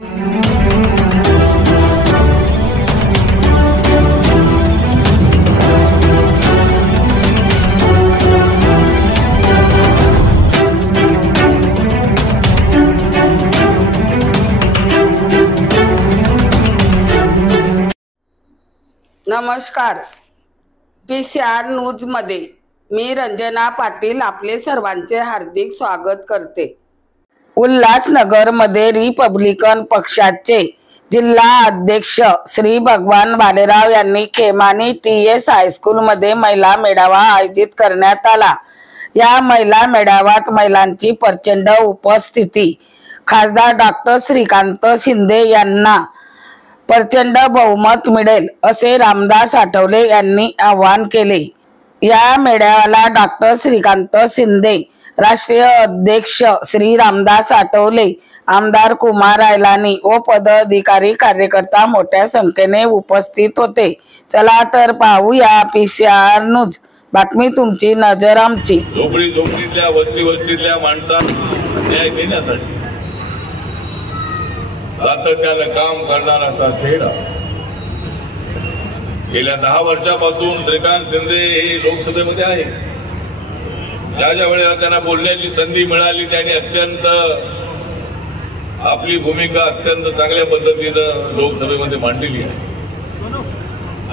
नमस्कार, PCR न्यूजमध्ये मी रंजना पाटील आपले सर्वांचे हार्दिक स्वागत करते। उल्हासनगरमध्ये रिपब्लिकन पक्षाचे जिल्हा अध्यक्ष श्री भगवान भालेराव यांनी खेमानी TS हायस्कूलमध्ये महिला मेळावा आयोजित करण्यात आला। या महिला मेळाव्यात महिलांची प्रचंड उपस्थिती। खासदार डॉक्टर श्रीकांत शिंदे यांना प्रचंड बहुमत मिळेल असे रामदास आठवले यांनी आवाहन केले। या मेळाव्याला डॉक्टर श्रीकांत शिंदे, राष्ट्रीय अध्यक्ष श्री रामदास आठवले, आमदार कुमार आयलानी व पदाधिकारी कार्यकर्ता मोठ्या संख्येने उपस्थित होते। चला तर पाहूया PCR न्यूज, बातमी तुमची नजर आमची। झोपडीतल्या वस्तीतल्या माणसांना न्याय देण्यासाठी सातत्यानं काम करणारा असा चेहरा गेल्या 10 वर्षापासून श्रीकांत शिंदे हे लोकसभेमध्ये आहे। ज्या वेळेला त्यांना बोलण्याची संधी मिळाली त्यांनी अत्यंत आपली भूमिका अत्यंत चांगल्या पद्धतीनं लोकसभेमध्ये मांडलेली आहे।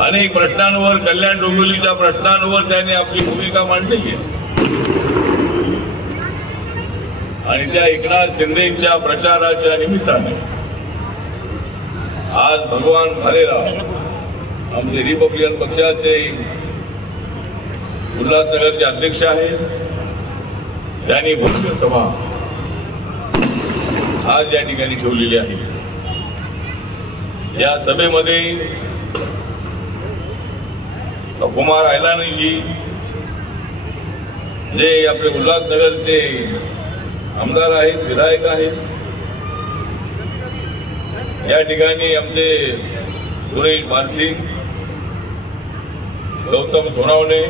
अनेक प्रश्नांवर, कल्याण डोंबिवलीच्या प्रश्नांवर त्यांनी आपली भूमिका मांडलेली आहे आणि त्या एकनाथ शिंदेच्या प्रचाराच्या निमित्ताने आज भगवान भालेराव आमचे रिपब्लिकन पक्षाचे उल्हासनगरचे अध्यक्ष आहेत, त्यांनी भव्य सभा आज या ठिकाणी ठेवलेली आहे। या सभेमध्ये कुमार आयलानी जे आपले उल्हासनगरचे आमदार आहेत, विधायक आहेत, या ठिकाणी आमचे सुरेश बारसी, गौतम सोनावणे,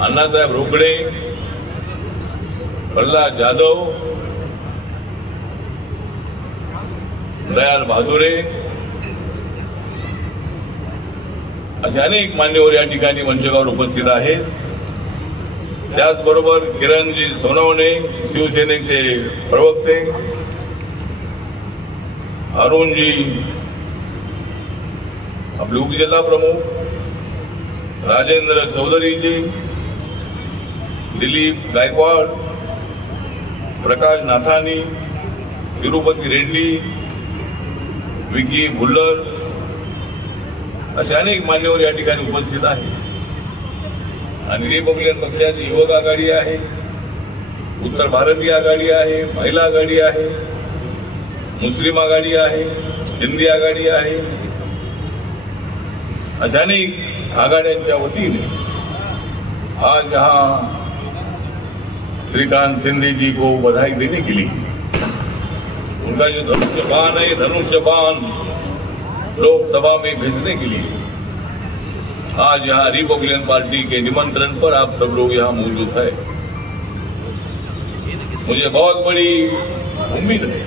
अण्णासाहेब रोकडे, प्रल्हाद जाधव, दयाल बहादुरे असे अनेक मान्यवर या ठिकाणी मंचावर उपस्थित आहेत। त्याचबरोबर किरणजी सोनवणे, शिवसेनेचे प्रवक्ते, अरुणजी आपले उपजिल्हा प्रमुख, राजेंद्र चौधरीजी, दिलीप गायकवाड, प्रकाश नाथानी, तिरुपती रेड्डी, विकी भुल्लर असे अनेक मान्यवर या ठिकाणी उपस्थित आहेत। आणि रिपब्लिकन पक्षाची युवक आघाडी आहे, उत्तर भारतीय आघाडी आहे, महिला आघाडी आहे, मुस्लिम आघाडी आहे, हिंदी आघाडी आहे, अशा अनेक आघाड्यांच्या वतीने आज यहाँ श्रीकांत शिंदे जी को बधाई देने के लिए उनका जो धनुष्य बाण है, धनुष्य बाण लोकसभा में भेजने के लिए आज यहाँ रिपब्लिकन पार्टी के निमंत्रण पर आप सब लोग यहाँ मौजूद है। मुझे बहुत बड़ी उम्मीद है।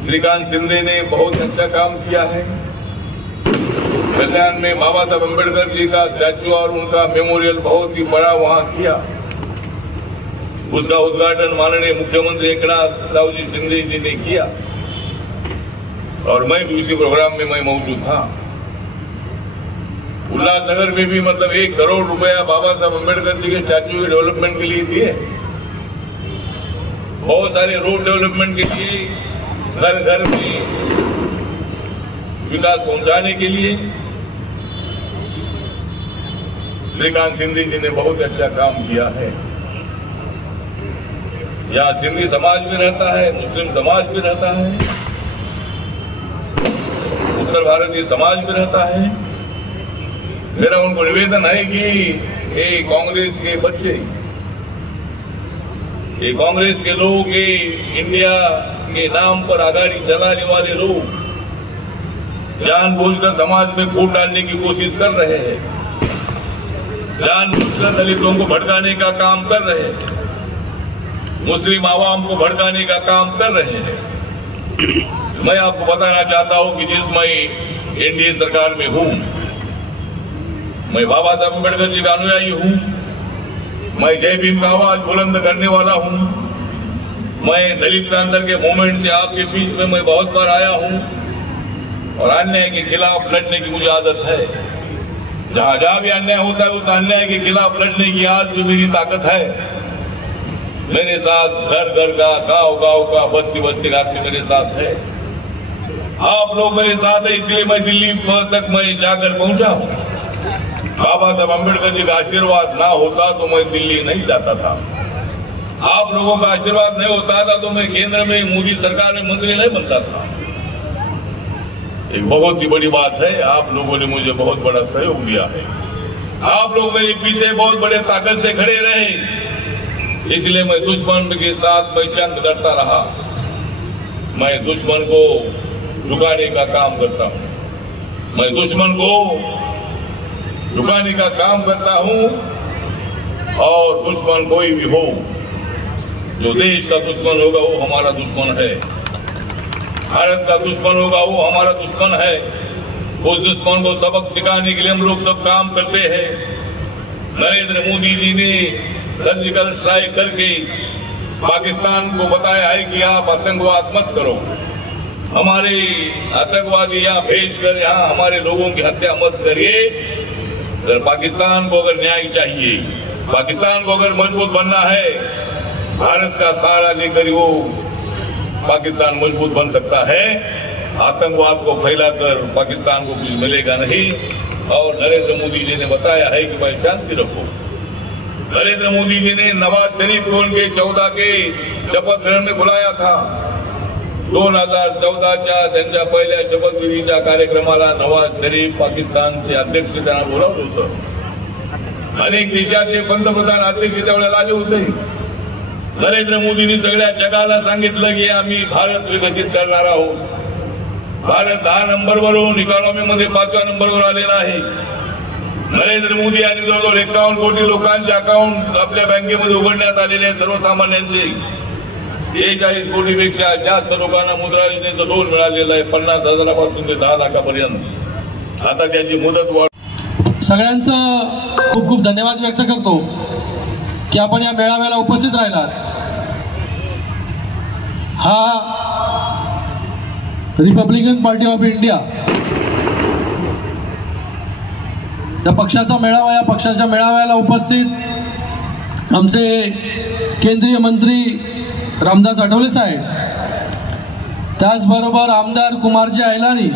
श्रीकांत शिंदे ने बहुत अच्छा काम किया है। कल्याण में बाबा साहब अम्बेडकर जी का स्टैच्यू और उनका मेमोरियल बहुत ही बड़ा वहां किया। उसका उद्घाटन माननीय मुख्यमंत्री एकनाथ जी शिंदे जी ने किया और मैं भी उसी प्रोग्राम में मैं मौजूद था। उल्लासनगर में भी मतलब 1 करोड़ रुपया बाबा साहब अम्बेडकर जी के स्टैच्यू के डेवलपमेंट के लिए दिए। बहुत सारे रोड डेवलपमेंट के लिए, घर घर में विकास पहुंचाने के लिए श्रीकांत शिंदे जी ने बहुत अच्छा काम किया है। यहाँ सिंधी समाज भी रहता है, मुस्लिम समाज भी रहता है, उत्तर भारतीय समाज भी रहता है। मेरा उनको निवेदन है कि ये कांग्रेस के बच्चे, ये कांग्रेस के लोग, ये इंडिया के नाम पर आघाड़ी चलाने वाले लोग जानबूझकर समाज में फूट डालने की कोशिश कर रहे हैं, जानबूझकर दलितों को भड़काने का काम कर रहे हैं। मुस्लिम आवाम को भड़काने का काम कर रहे हैं। मैं आपको बताना चाहता हूं कि जिस मैं एनडीए सरकार में हूं, मैं बाबा साहब अम्बेडकर जी का अनुयायी हूं, मैं जय भीम का आवाज बुलंद करने वाला हूं, मैं दलित क्रांति के मूवमेंट से आपके बीच में मैं बहुत बार आया हूं और अन्याय के खिलाफ लड़ने की मुझे आदत है। जहां जहां भी अन्याय होता है उस अन्याय के खिलाफ लड़ने की आज भी मेरी ताकत है। मेरे साथ घर घर का, गांव गांव का, बस्ती बस्ती का आदमी मेरे साथ है। आप लोग मेरे साथ है, इसलिए मैं दिल्ली तक मैं जाकर पहुंचा हूं। बाबा साहब अम्बेडकर जी का आशीर्वाद ना होता तो मैं दिल्ली नहीं जाता था। आप लोगों का आशीर्वाद नहीं होता था तो मैं केंद्र में मोदी सरकार में मंत्री नहीं बनता था। एक बहुत ही बड़ी बात है, आप लोगों ने मुझे बहुत बड़ा सहयोग दिया है। आप लोग मेरे पीछे बहुत बड़े ताकत से खड़े रहे, इसलिए मैं दुश्मन के साथ मैं जंग करता रहा। मैं दुश्मन को झुकाने का काम करता हूं, मैं दुश्मन को झुकाने का काम करता हूं। और दुश्मन कोई भी हो, जो देश का दुश्मन होगा वो हमारा दुश्मन है, भारत का दुश्मन होगा वो हमारा दुश्मन है। उस दुश्मन को सबक सिखाने के लिए हम लोग सब काम करते हैं। नरेंद्र मोदी जी ने सर्जिकल स्ट्राइक करके पाकिस्तान को बताया है कि आप आतंकवाद मत करो, हमारे आतंकवादी यहाँ भेजकर यहाँ हमारे लोगों की हत्या मत करिए। अगर पाकिस्तान को अगर न्याय चाहिए, पाकिस्तान को अगर मजबूत बनना है, भारत का सहारा लेकर वो पाकिस्तान मजबूत बन सकता है। आतंकवाद को फैलाकर पाकिस्तान को कुछ मिलेगा नहीं। और नरेंद्र मोदी जी ने बताया है कि भाई शांति रखो। नरेंद्र मोदी जी ने नवाज शरीफ को उनके 14 के शपथ ग्रहण में बुलाया था। 2014च्या त्यांच्या पहिल्या शपथविधीच्या कार्यक्रमाला नवाज शरीफ पाकिस्तानचे अध्यक्ष त्यांना बोलावलं होतं। अनेक देशाचे पंतप्रधान अध्यक्ष त्यावेळेला आले होते। नरेंद्र मोदींनी सगळ्या जगाला सांगितलं की आम्ही भारत विकसित करणार आहोत। भारत 10 नंबरवरून इकॉनॉमीमध्ये 5व्या नंबरवर आलेला आहे। नरेंद्र मोदी यांनी जवळजवळ 51 कोटी लोकांचे अकाउंट आपल्या बँकेमध्ये उघडण्यात आलेले आहे। सर्वसामान्यांचे 46 कोटीपेक्षा जास्त लोकांना मुद्रा योजनेचं लोन मिळालेलं आहे, 50,000पासून ते 10 लाखापर्यंत। आता त्याची मुदत वाढ। सगळ्यांचं खूप खूप धन्यवाद व्यक्त करतो की आपण या मेळाव्याला उपस्थित राहिलात। हा रिपब्लिकन पार्टी ऑफ इंडिया या पक्षाचा मेळावा, या पक्षाच्या मेळाव्याला उपस्थित आमचे केंद्रीय मंत्री रामदास आठवले साहेब, त्याचबरोबर आमदार कुमारजी आयलानी,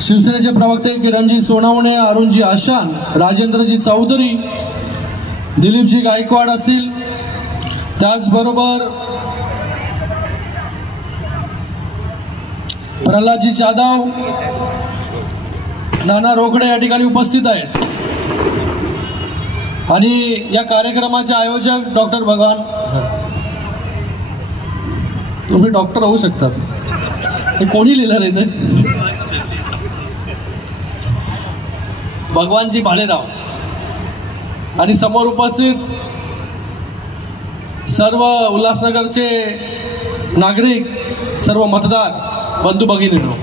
शिवसेनेचे प्रवक्ते किरणजी सोनवणे, अरुणजी आशान, राजेंद्रजी चौधरी, दिलीपजी गायकवाड असतील, त्याचबरोबर प्रल्हादजी जाधव, नाना रोकडे या ठिकाणी उपस्थित आहेत। आणि या कार्यक्रमाचे आयोजक डॉक्टर भगवान, तुम्ही डॉक्टर होऊ शकतात, हे कोणी लिहिलं रे ते, भगवानजी भालेराव। आणि समोर उपस्थित सर्व उल्हासनगरचे नागरिक, सर्व मतदार बंधू भगिनींनो,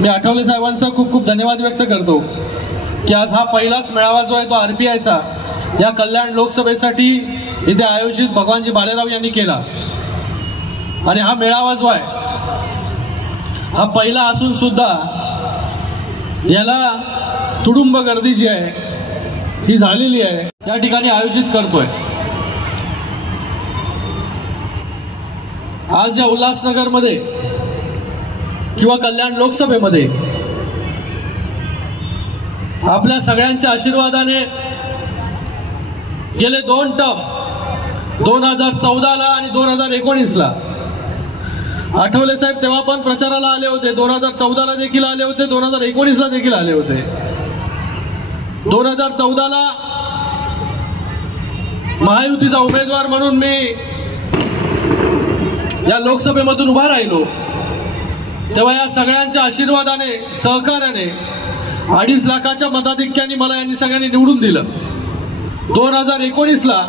मी आठवले साहेबांचा खूप खूप धन्यवाद व्यक्त करतो की आज हा पहिलाच मेळावा जो आहे तो आरपीआयचा या कल्याण लोकसभेसाठी इथे आयोजित भगवानजी भालेराव यांनी केला। आणि हा मेळावा जो आहे हा पहिला असून सुद्धा याला तुडुंब गर्दी जी आहे ही झालेली आहे, या ठिकाणी आयोजित करतोय। आज या उल्हासनगरमध्ये किंवा कल्याण लोकसभेमध्ये आपल्या सगळ्यांच्या आशीर्वादाने गेले 2 टर्म 2014ला आणि 2019ला आठवले साहेब तेव्हा पण प्रचाराला आले होते, 2014ला देखील आले होते, 2019ला देखील आले होते। 2014ला महायुतीचा उमेदवार म्हणून मी या लोकसभेमधून उभा राहिलो, तेव्हा या सगळ्यांच्या आशीर्वादाने, सहकार्याने 2.5 लाखाच्या मताधिक्याने मला यांनी सगळ्यांनी निवडून दिलं। 2019ला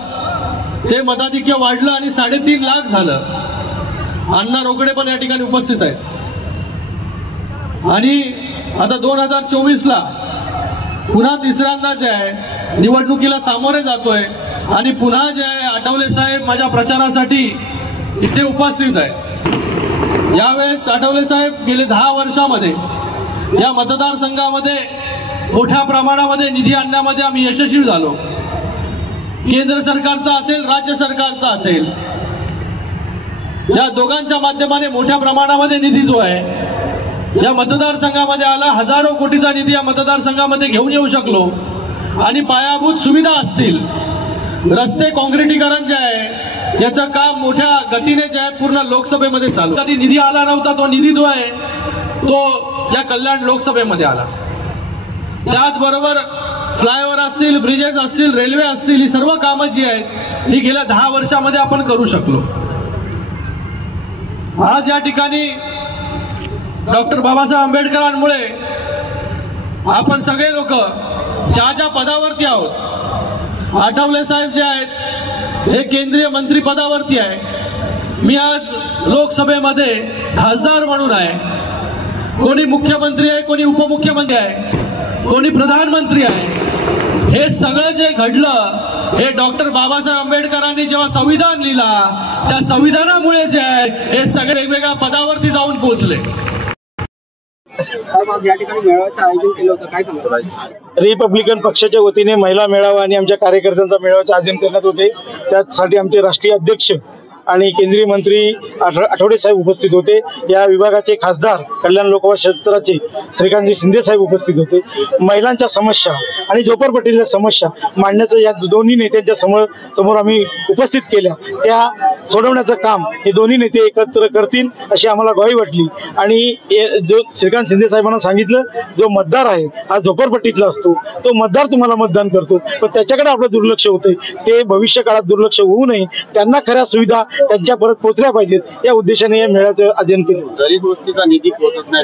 ते मताधिक्य वाढलं आणि 3.5 लाख झालं. अण्णा रोकडे पण या ठिकाणी उपस्थित आहेत. आणि आता 2024ला पुन्हा तिसऱ्यांदा जे आहे निवडणुकीला सामोरे जातोय आणि पुन्हा जे आहे आठवले साहेब माझ्या प्रचारासाठी इथे उपस्थित आहे. यावेळेस आठवले साहेब गेले 10 वर्षामध्ये या मतदारसंघामध्ये मोठ्या प्रमाणामध्ये निधी आणण्यामध्ये आम्ही यशस्वी झालो. केंद्र सरकारचा असेल, राज्य सरकारचा असेल, या दोघांच्या माध्यमाने मोठ्या प्रमाणामध्ये निधी जो आहे या मतदारसंघामध्ये आला. हजारो कोटीचा निधी या मतदारसंघामध्ये घेऊन येऊ शकलो. आणि पायाभूत सुविधा असतील, रस्ते काँक्रिटीकरण जे आहे याचं काम मोठ्या गतीने जे आहे पूर्ण लोकसभेमध्ये चालू. कधी निधी आला नव्हता, तो निधी जो आहे तो या कल्याण लोकसभेमध्ये आला. त्याचबरोबर फ्लायओव्हर असतील, ब्रिजेस असतील, रेल्वे असतील, ही सर्व कामं जी आहेत ही गेल्या 10 वर्षामध्ये आपण करू शकलो. आज या ठिकाणी डॉक्टर बाबासाहेब आंबेडकरांमुळे आपण सगळे लोक ज्या पदावरती आहोत. आठवले साहेब जे आहेत हे केंद्रीय मंत्री पदावरती आहे. मी आज लोकसभेमध्ये खासदार म्हणून आहे. कोणी मुख्यमंत्री आहे, कोणी उपमुख्यमंत्री आहे, कोणी प्रधानमंत्री आहे. हे सगळं जे घडलं हे डॉक्टर बाबासाहेब आंबेडकरांनी जेव्हा संविधान लिहिला त्या संविधानामुळे जे आहे हे सगळे वेगवेगळ्या पदावरती जाऊन पोहोचले. या ठिकाणी मेळाव्याचं आयोजन केलं होतं, काय सांगतो? रिपब्लिकन पक्षाच्या वतीने महिला मेळावा आणि आमच्या कार्यकर्त्यांचा मेळाव्याचे आयोजन करण्यात होते. त्यासाठी आमचे राष्ट्रीय अध्यक्ष आणि केंद्रीय मंत्री आठवले साहेब उपस्थित होते. या विभागाचे खासदार कल्याण लोकसभा क्षेत्राचे श्रीकांतजी शिंदे साहेब उपस्थित होते. महिलांच्या समस्या आणि झोपडपट्टीच्या समस्या मांडण्याचं या दोन्ही नेत्यांच्या समोर आम्ही उपस्थित केल्या. त्या सोडवण्याचं काम हे दोन्ही नेते एकत्र करतील अशी आम्हाला ग्वाही वाटली. आणि जो श्रीकांत शिंदे साहेबांना सांगितलं, जो मतदार आहे हा झोपडपट्टीतला असतो, तो मतदार तुम्हाला मतदान करतो, पण त्याच्याकडे आपलं दुर्लक्ष होतंय. ते भविष्य काळात दुर्लक्ष होऊ नये, त्यांना खऱ्या सुविधा त्यांच्या परत पोहोचल्या पाहिजेत या उद्देशाने या मेळाव्याचं आयोजन केलं. दलित वस्तीचा निधी पोहोचत नाही,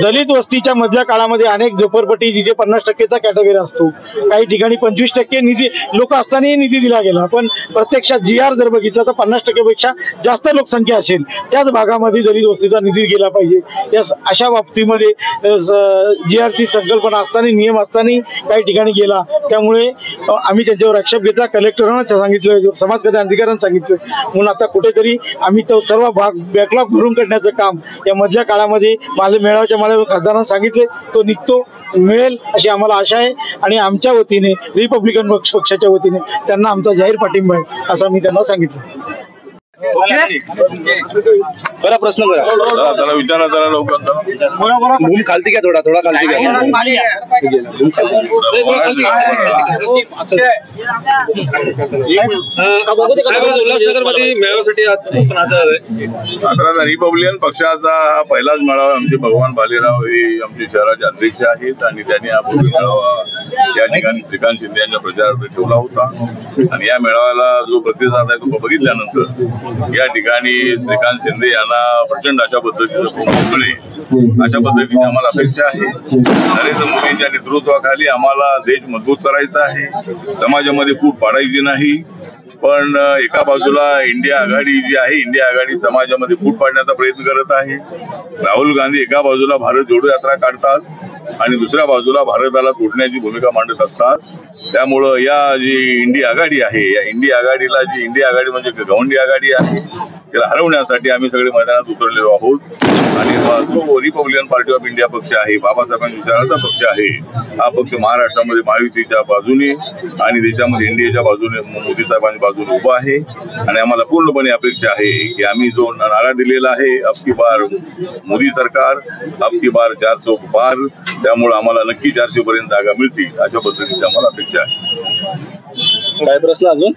दलित वस्तीच्या मधल्या काळामध्ये अनेक झोपडपट्टी जिथे 50% कॅटेगरी असतो, काही ठिकाणी 25% निधी लोक असतानाही निधी दिला गेला. पण प्रत्यक्षात GR जर बघितलं तर 50% पेक्षा जास्त लोकसंख्या असेल त्याच भागामध्ये दलित वस्तीचा निधी गेला पाहिजे. या अशा बाबतीमध्ये GR ची संकल्पना असताना, नियम असताना काही ठिकाणी गेला. त्यामुळे आम्ही त्यांच्यावर आक्षेप घेतला. कलेक्टरांना सांगितलं, समाज कल्याण अधिकाऱ्यांना सांगितलं. म्हणून आता कुठेतरी आम्ही तो सर्व भाग बॅकलॉग भरून काढण्याचं काम या मधल्या काळामध्ये मेळाव्याच्या खासदारांना सांगितले, तो निघतो मिळेल अशी आम्हाला आशा आहे. आणि आमच्या वतीने रिपब्लिकन पक्षाच्या वतीने त्यांना आमचा जाहीर पाठिंबा आहे असं मी त्यांना सांगितलं. बरा प्रश्न करा, त्याला विचारा जरा लवकर. भूम खालती घ्या, थोडा खालती घ्या. उल्हासनगरमध्ये मेळाव्यासाठी आता रिपब्लिकन पक्षाचा हा पहिलाच मेळावा. आमचे भगवान भालेराव हे आमचे शहराचे अध्यक्ष आहेत आणि त्यांनी हा पूर्वी मेळावा या ठिकाणी श्रीकांत शिंदे यांच्या प्रचारार्थ ठेवला होता. आणि या मेळाव्याला जो प्रतिसाद आहे तो बघितल्यानंतर या ठिकाणी श्रीकांत शिंदे यांना प्रचंड अशा पद्धतीचं मिळेल अशा पद्धतीची आम्हाला अपेक्षा आहे. नरेंद्र मोदींच्या नेतृत्वाखाली आम्हाला देश मजबूत करायचा आहे, समाजामध्ये फूट पाडायची नाही. पण एका बाजूला इंडिया आघाडी जी आहे, इंडिया आघाडी समाजामध्ये फूट पाडण्याचा प्रयत्न करत आहे. राहुल गांधी एका बाजूला भारत जोडो यात्रा काढतात आणि दुसऱ्या बाजूला भारताला तोडण्याची भूमिका मांडत असतात. त्यामुळं या जी इंडिया आघाडी आहे, या इंडिया आघाडीला, जी इंडिया आघाडी म्हणजे गवंडी आघाडी आहे, त्याला हरवण्यासाठी आम्ही सगळे मैदानात उतरलेलो आहोत. आणि जो रिपब्लिकन पार्टी ऑफ इंडिया पक्ष आहे, बाबासाहेबांच्या विचाराचा पक्ष आहे, हा पक्ष महाराष्ट्रामध्ये महायुतीच्या बाजूने आणि देशामध्ये इंडियाच्या बाजूने, मोदी साहेबांच्या बाजूने उभा आहे. आणि आम्हाला पूर्णपणे अपेक्षा आहे की आम्ही जो नारा दिलेला आहे, अब की बार मोदी सरकार, अब की बार 400 पार, त्यामुळे आम्हाला नक्की 400 पर्यंत जागा मिळतील अशा पद्धतीची आम्हाला अपेक्षा आहे. काय प्रश्न अजून?